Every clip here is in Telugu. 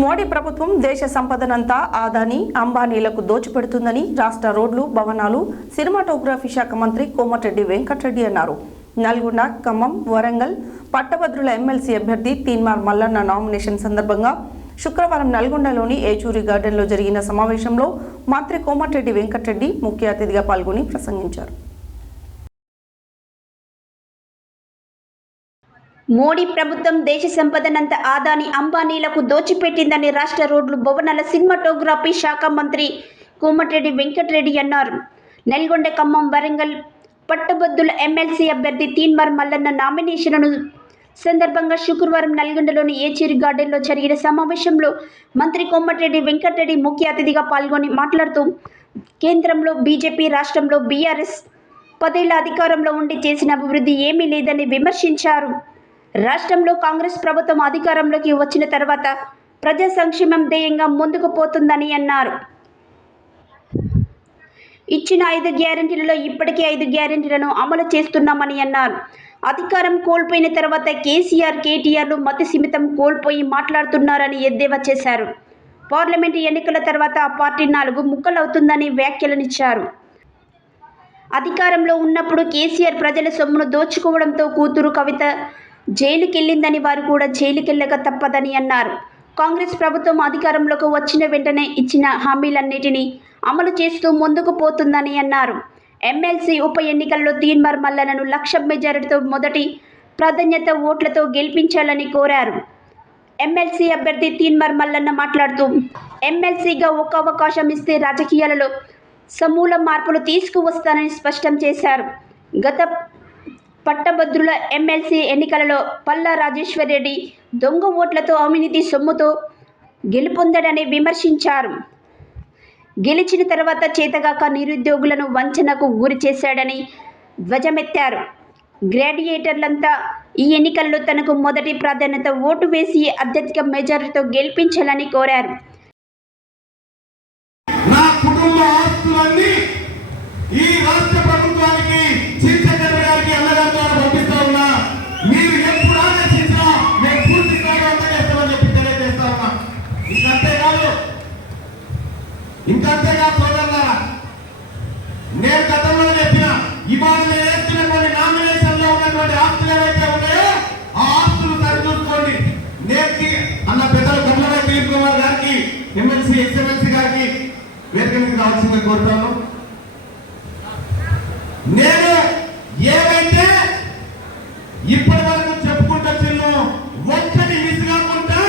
మోడీ ప్రభుత్వం దేశ సంపదనంతా ఆదాని అంబానీలకు దోచిపెడుతుందని రాష్ట్ర రోడ్లు భవనాలు సినిమాటోగ్రఫీ శాఖ మంత్రి కోమటిరెడ్డి వెంకటరెడ్డి అన్నారు. నల్గొండ, ఖమ్మం, వరంగల్ పట్టభద్రుల ఎమ్మెల్సీ అభ్యర్థి తీన్మార్ మల్లన్న నామినేషన్ సందర్భంగా శుక్రవారం నల్గొండలోని ఏచూరి గార్డెన్లో జరిగిన సమావేశంలో మంత్రి కోమటిరెడ్డి వెంకటరెడ్డి ముఖ్య అతిథిగా పాల్గొని ప్రసంగించారు. మోడీ ప్రభుత్వం దేశ సంపదనంతా ఆదాని అంబానీలకు దోచిపెట్టిందని రాష్ట్ర రోడ్లు భవనాల సినిమాటోగ్రఫీ శాఖ మంత్రి కోమటిరెడ్డి వెంకటరెడ్డి అన్నారు. నల్గొండ, ఖమ్మం, వరంగల్ పట్టభద్రుల ఎమ్మెల్సీ అభ్యర్థి తీన్మార్ మల్లన్న నామినేషన్ను సందర్భంగా శుక్రవారం నల్గొండలోని ఏచూరి గార్డెన్లో జరిగిన సమావేశంలో మంత్రి కోమటిరెడ్డి వెంకటరెడ్డి ముఖ్య అతిథిగా పాల్గొని మాట్లాడుతూ కేంద్రంలో బీజేపీ, రాష్ట్రంలో బీఆర్ఎస్ 10 ఏళ్ల అధికారంలో ఉండి చేసిన అభివృద్ధి ఏమీ లేదని విమర్శించారు. రాష్ట్రంలో కాంగ్రెస్ ప్రభుత్వం అధికారంలోకి వచ్చిన తర్వాత ప్రజా సంక్షేమం ధ్యేయంగా ముందుకు పోతుందని అన్నారు. ఇచ్చిన 5 గ్యారెంటీలలో ఇప్పటికే 5 గ్యారెంటీలను అమలు చేస్తున్నామని అన్నారు. అధికారం కోల్పోయిన తర్వాత కేసీఆర్, కేటీఆర్లు మతి సిమితం కోల్పోయి మాట్లాడుతున్నారని ఎద్దేవా చేశారు. పార్లమెంటు ఎన్నికల తర్వాత ఆ పార్టీ 4 ముక్కలవుతుందని వ్యాఖ్యలనిచ్చారు. అధికారంలో ఉన్నప్పుడు కేసీఆర్ ప్రజల సొమ్మును దోచుకోవడంతో కూతురు కవిత జైలుకెళ్లిందని, వారు కూడా జైలుకెళ్లక తప్పదని అన్నారు. కాంగ్రెస్ ప్రభుత్వం అధికారంలోకి వచ్చిన వెంటనే ఇచ్చిన హామీలన్నిటినీ అమలు చేస్తూ ముందుకు పోతుందని అన్నారు. ఎమ్మెల్సీ ఉప ఎన్నికల్లో తీన్మార్ మల్లన్నను 1,00,000 మెజారిటీతో మొదటి ప్రాధాన్యత ఓట్లతో గెలిపించాలని కోరారు. ఎమ్మెల్సీ అభ్యర్థి తీన్మార్ మల్లన్న మాట్లాడుతూ ఎమ్మెల్సీగా ఒక అవకాశం ఇస్తే రాజకీయాలలో సమూల మార్పులు తీసుకువస్తానని స్పష్టం చేశారు. గత పట్టభద్రుల ఎమ్మెల్సీ ఎన్నికలలో పల్లా రాజేశ్వరరెడ్డి దొంగ ఓట్లతో అవినీతి సొమ్ముతో గెలుపొందడని విమర్శించారు. గెలిచిన తర్వాత చేతగాక నిరుద్యోగులను వంచనకు గురి చేశాడని ధ్వజమెత్తారు. గ్రాడ్యుయేటర్లంతా ఈ ఎన్నికల్లో తనకు మొదటి ప్రాధాన్యత ఓటు వేసి అత్యధిక మెజారిటీతో గెలిపించాలని కోరారు. నా కుటుంబ ఆస్తులన్నీ ఈ రాష్ట్ర ప్రభుత్వానికి చీఫ్సెక్రటరీ గారికి అన్నగారితో పంపిస్తా ఉన్నా. మీరు ఎప్పుడు ఆలోచించినా నేను పూర్తి స్థాయిలో అందజేస్తామని చెప్పి తెలియజేస్తా ఉన్నా. ఇంకంతేగా సోదరులారా, నేను గతంలో చెప్పిన ఇవాళ నేను వేస్తున్నటువంటి నామినేషన్లో ఉన్నటువంటి ఆస్తులు ఏవైతే ఉన్నాయో ఆ ఆస్తులు సరిచూసుకోండి. నేటి అన్న పెద్దలు గొల్లవై దిలీప్ కుమార్ గారికి, ఎమ్మెల్సీ, ఎక్స్ఎమ్మెల్సీ గారికి వేదిక మీదకి రావాల్సిందిగా కోరుతాను. నేను ఏవైతే ఇప్పటి వరకు చెప్పుకుంటూ చిన్ను ఒక్కటి మిస్ కాకుండా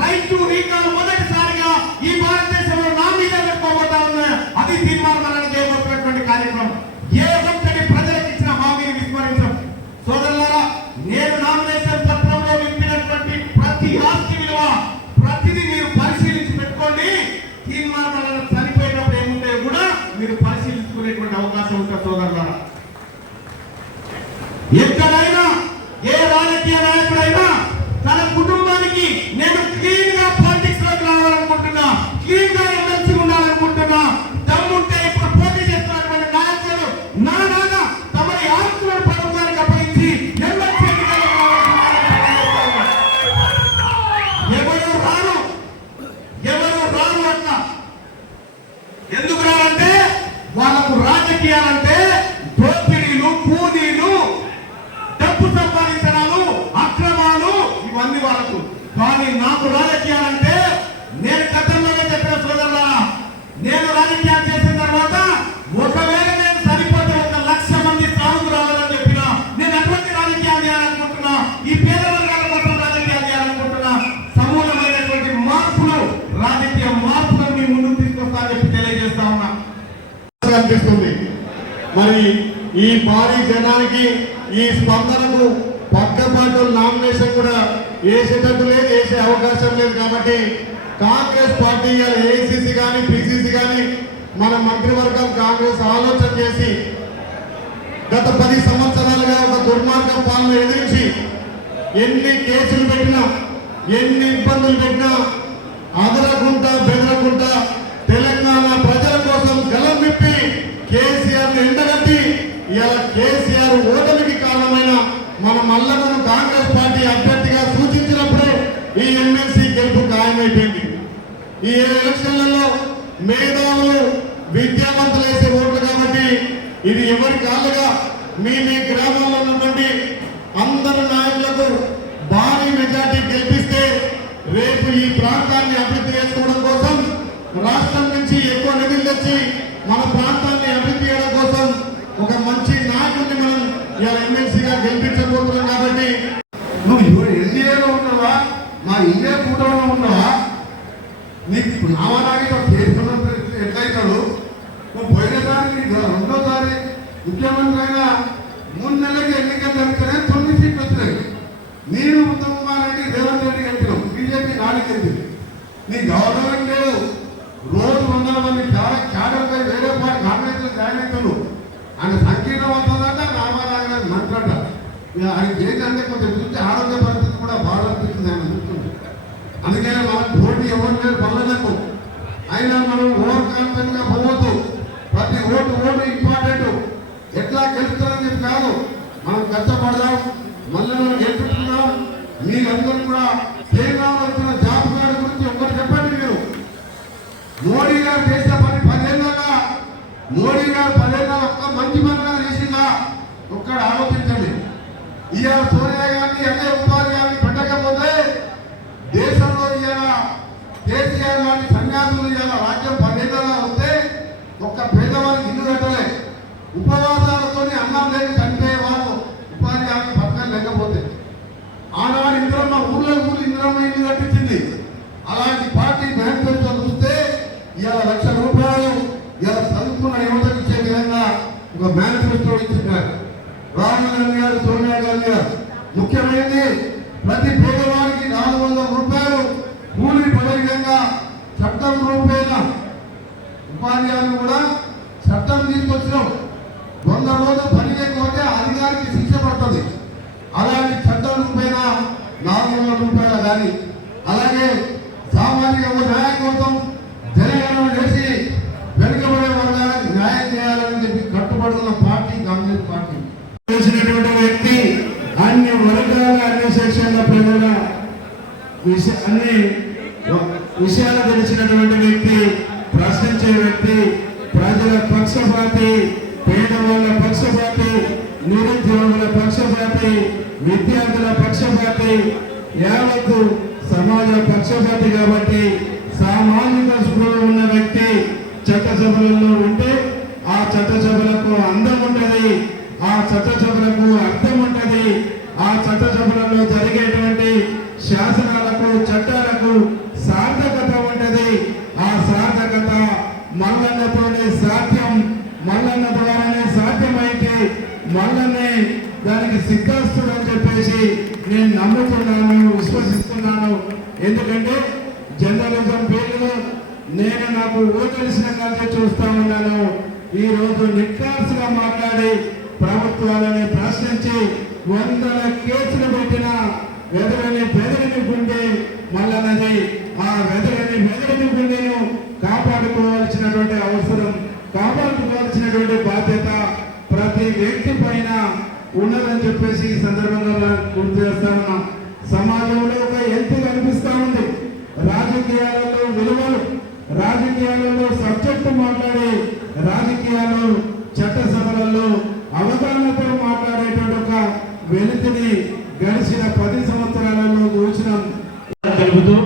రైట్ టు రీకాల్ మొదటిసారిగా ఈ భారతదేశంలో నా మీద పెట్టుకోబోతా ఉన్నా. అది తీర్మానం వలన చేయబోతున్నటువంటి కార్యక్రమం. ఏ ఒక్కటి ప్రజలకు ఇచ్చిన హామీని విస్మరించడం. సోదరులారా, నేను నామినేషన్ పత్రంలో విప్పినటువంటి ప్రతి ఆస్తి విలువ ప్రతిదీ మీరు పరిశీలించి పెట్టుకోండి. తీర్మానం వలన చనిపోయినప్పుడు ఏముంటాయో కూడా మీరు పరిశీలించుకునేటువంటి అవకాశం ఉంటుంది. సోదరులారా, ఎక్కడైనా ఏ రాజకీయ నాయకుడైనా తన కుటుంబానికి నేను క్లీన్ గా పాలిటిక్స్ లోకి రావాలనుకుంటున్నా, క్లీన్ గా ఎమ్మెల్సీ ఉండాలనుకుంటున్నా, దమ్ముంటే ఇప్పుడు పోటీ చేస్తున్నటువంటి నాయకులు నాలాగా తమరి ఆస్తులను ప్రభుత్వానికి అప్పగించి ఎమ్మెల్సీ ఎవరు రారు అట్లా. ఎందుకు రారంటే వాళ్ళకు రాజకీయాలంటే దోపిడీలు, కూలీలు, డబ్బు సంపాదించడాలు, అక్రమాలు, ఇవన్నీ వాళ్ళకు. కానీ నాకు రాజకీయాలంటే నేను గతంలోనే చెప్పిన సోదరులా, నేను రాజకీయాలు చేసిన తర్వాత ఒకవేళ నేను సరిపోతే 1,00,000 మంది సాగుకు రావాలని చెప్పిన నేను అటువంటి రాజకీయాలు చేయాలనుకుంటున్నా. ఈ పేద వర్గాల కోసం రాజకీయాలు చేయాలనుకుంటున్నా. సమూలమైనటువంటి మార్పులు, రాజకీయ మార్పులను మీ ముందుకు తీసుకొస్తానని చెప్పి తెలియజేస్తా ఉన్నా. అనిపిస్తుంది మరి ఈ భారీ జనానికి ఈ స్పందనకు పక్కపాటు నామినేషన్ కూడా వేసేటట్టు లేదు, వేసే అవకాశం లేదు. కాబట్టి కాంగ్రెస్ పార్టీ ఏఐసిసి కానీ పిసిసి కానీ మన మంత్రివర్గం కాంగ్రెస్ ఆలోచన చేసి గత 10 సంవత్సరాలుగా ఒక దుర్మార్గం పాలన ఎదిరించి ఎన్ని కేసులు పెట్టినా, ఎన్ని ఇబ్బందులు పెట్టినా అదరకుండా బెదరకుండా తెలంగాణ ప్రజల కోసం గలం విప్పి కేసీఆర్ ఎండగట్టి ఇలా కేసీఆర్ ఓటమికి కారణమైన మన మల్లన్నను కాంగ్రెస్ పార్టీ అభ్యర్థిగా సూచించినప్పుడే ఈ ఎమ్మెల్సీ గెలుపు ఖాయమైపోయింది. ఈ ఎలక్షన్లలో మేధావులు విద్యావంతులు వేసే ఓట్లు కాబట్టి ఇది ఎవరి కాళ్ళగా మీ గ్రామాల్లో ఉన్నటువంటి అందరు నాయకులకు భారీ మెజార్టీ గెలిపిస్తే రేపు ఈ ప్రాంతాన్ని అభివృద్ధి చేసుకోవడం కోసం రాష్ట్రం నుంచి ఎక్కువ నిధులు తెచ్చి మన ప్రాంతాన్ని అభివృద్ధి చేయడం కోసం ఒక మంచి నాయకుడిని మనం ఇలా ఎమ్మెల్సీగా గెలిపించబోతున్నాం కాబట్టి నువ్వు ఎన్డీఏలో ఉన్నావా మా ఇండియా కూటమిలో ఉన్నావా నీకు నామనాగితో చేస్తున్న ఎట్లయితాడు నువ్వు పోయినసారి రెండోసారి ముఖ్యమంత్రి అయినా 3 నెలలకి ఎన్నికలు జరిగితేనే 9 సీట్లు వచ్చినాయి. నేను ఉత్తమ్ కుమార్ రెడ్డి రేవంత్ రెడ్డి గెలిచినావు, బీజేపీ 4 గెలిచింది. నీ గవర్నమెంట్ లేదు, రోజు 100 మంది క్యాడర్పై వేరే కాంగ్రెస్ లో జాయిన్ అవుతాడు. ఆయన సంకీర్ణం అవుతుందట, నామనాగరాజు మంత్రట. ఆయన ఏంటంటే కొంచెం చూస్తే ఆరోగ్య పరిస్థితి కూడా బాగా అనిపిస్తుంది ఆయన చూస్తుంది. అందుకనే మనం పోటీ ఎవరు లేదు పనులకు. అయినా మనం ఓవర్ కాన్ఫిడెంట్ గా పోవద్దు. ప్రతి ఓటు ఇంపార్టెంట్. ఎట్లా గెలుస్తారని చెప్పి కాదు, మనం కష్టపడదాం, మళ్ళీ మనం గెలుపుతున్నాం. మీరందరూ కూడా కేంద్రంలో వచ్చిన జాబ్ కార్డు గురించి ఒక్కరు చెప్పండి. మీరు మోడీ గారు చేసిన పని 10 ఏళ్ళగా, మోడీ గారు 10 ఏళ్ళ ఒక్క మంచి పనిగా చేసిందా ఒక్కడ ఆలోచించండి. ఇవాళ సోనియా గాంధీ అదే ఉపాధి గాంధీ పెట్టకపోతే దేశంలో ఇవాళ కేసీఆర్ లాంటి సన్యాసులు ఇవాళ రాజ్యం 10 ఏళ్ళగా వస్తే ఒక్క పేదవారికి ఇల్లు కట్టలే. ఉపవాసాలతో అన్నం లేక చనిపోయే వాళ్ళు ఉపాధి హామీ పథకాలు లేకపోతే. ఆనాడు ఇంద్రమ్మ ఊళ్ళో ఇంద్రమ్మ ఇల్లు కట్టించింది. అలాంటి పార్టీ మేనిఫెస్టో చూస్తే ఇవాళ 1,00,000 రూపాయలు ఇవాళ చదువుకున్న యువతకు ఇచ్చే విధంగా ఒక మేనిఫెస్టో ఇచ్చినారు రాహుల్ గాంధీ గారు, సోనియా గాంధీ గారు. ముఖ్యమైనది ప్రతి పేదవారికి 400 రూపాయలు కూలీ పడే విధంగా చట్టం రూపేణ ఉపాధి హామీ కూడా చట్టం తీసుకొచ్చినాం. 100 రోజులు పని లేకపోతే అధికారికి శిక్ష పడుతుంది. అలాంటి చట్టం రూపేణ 400 రూపాయలు కానీ, అలాగే సామాజిక న్యాయం కోసం జనగణన చేసి వెనుకబడే వర్గాలకు న్యాయం చేయాలని చెప్పి కట్టుబడుతున్న పార్టీ కాంగ్రెస్ పార్టీ. తెలిసినటువంటి వ్యక్తి, అన్ని వర్గాల అన్ని సెక్షన్ల ప్రజల అన్ని విషయాలు తెలిసినటువంటి వ్యక్తి, ప్రశ్నించే వ్యక్తి, ప్రజల పక్షపాతి, పేదవాళ్ళ పక్షపాతి, నిరుద్యోగుల పక్షపాతి, విద్యార్థుల పక్షపాతి, యావత్తు సమాజ పక్షపాతి. కాబట్టి సామాజిక స్పృహ ఉన్న వ్యక్తి చట్టసభలలో ఉంటే ఆ చట్టసభలకు అందం ఉంటుంది, ఆ చట్టసభలకు అర్థం ఉంటుంది, ఆ చట్టసభలలో జరిగేటువంటి శాసనాలకు చట్టాలకు సార్థకత ఉంటుంది. ఆ సార్థకత మల్లన్నతోనే సాధ్యం. మల్లన్న ద్వారానే సాధ్యమైతే మల్లన్నే దానికి సిద్ధాస్తుడు అని చెప్పేసి నేను నమ్ముతున్నాను, విశ్వసిస్తున్నాను. ఎందుకంటే జర్నలిజం పేరులో నేను నాకు తెలిసిన కలిసి చూస్తా ఉన్నాను. ఈ రోజు నిక్కార్సుగా మాట్లాడి ప్రభుత్వాలని ప్రశ్నించి 100 కేసులు పెట్టిన వెదరని గుండె మల్లన్నది. ఆ వెదరని గుండెను కాపాడుకోవాల్సినటువంటి అవసరం, కాపాడుకోవాల్సినటువంటి బాధ్యత ప్రతి వ్యక్తి పైన ఉన్నదని చెప్పేసి ఈ సందర్భంగా గుర్తు చేస్తా ఉన్నాం. సమాజంలో ఒక ఎత్తు కనిపిస్తా ఉంది. రాజకీయాలలో విలువలు, రాజకీయాలలో సబ్జెక్టు మాట్లాడి, రాజకీయాలు చట్టసభలలో అవగాహనతో మాట్లాడేటువంటి ఒక వెలితిని గడిచిన 10 సంవత్సరాలలో చూసినాం. తెలుపుతూ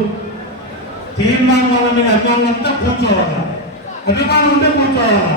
తీర్మానం వల్ల మీద అభిమానంతా కూర్చోవాలా, అభిమానం ఉంటే కూర్చోవాలా.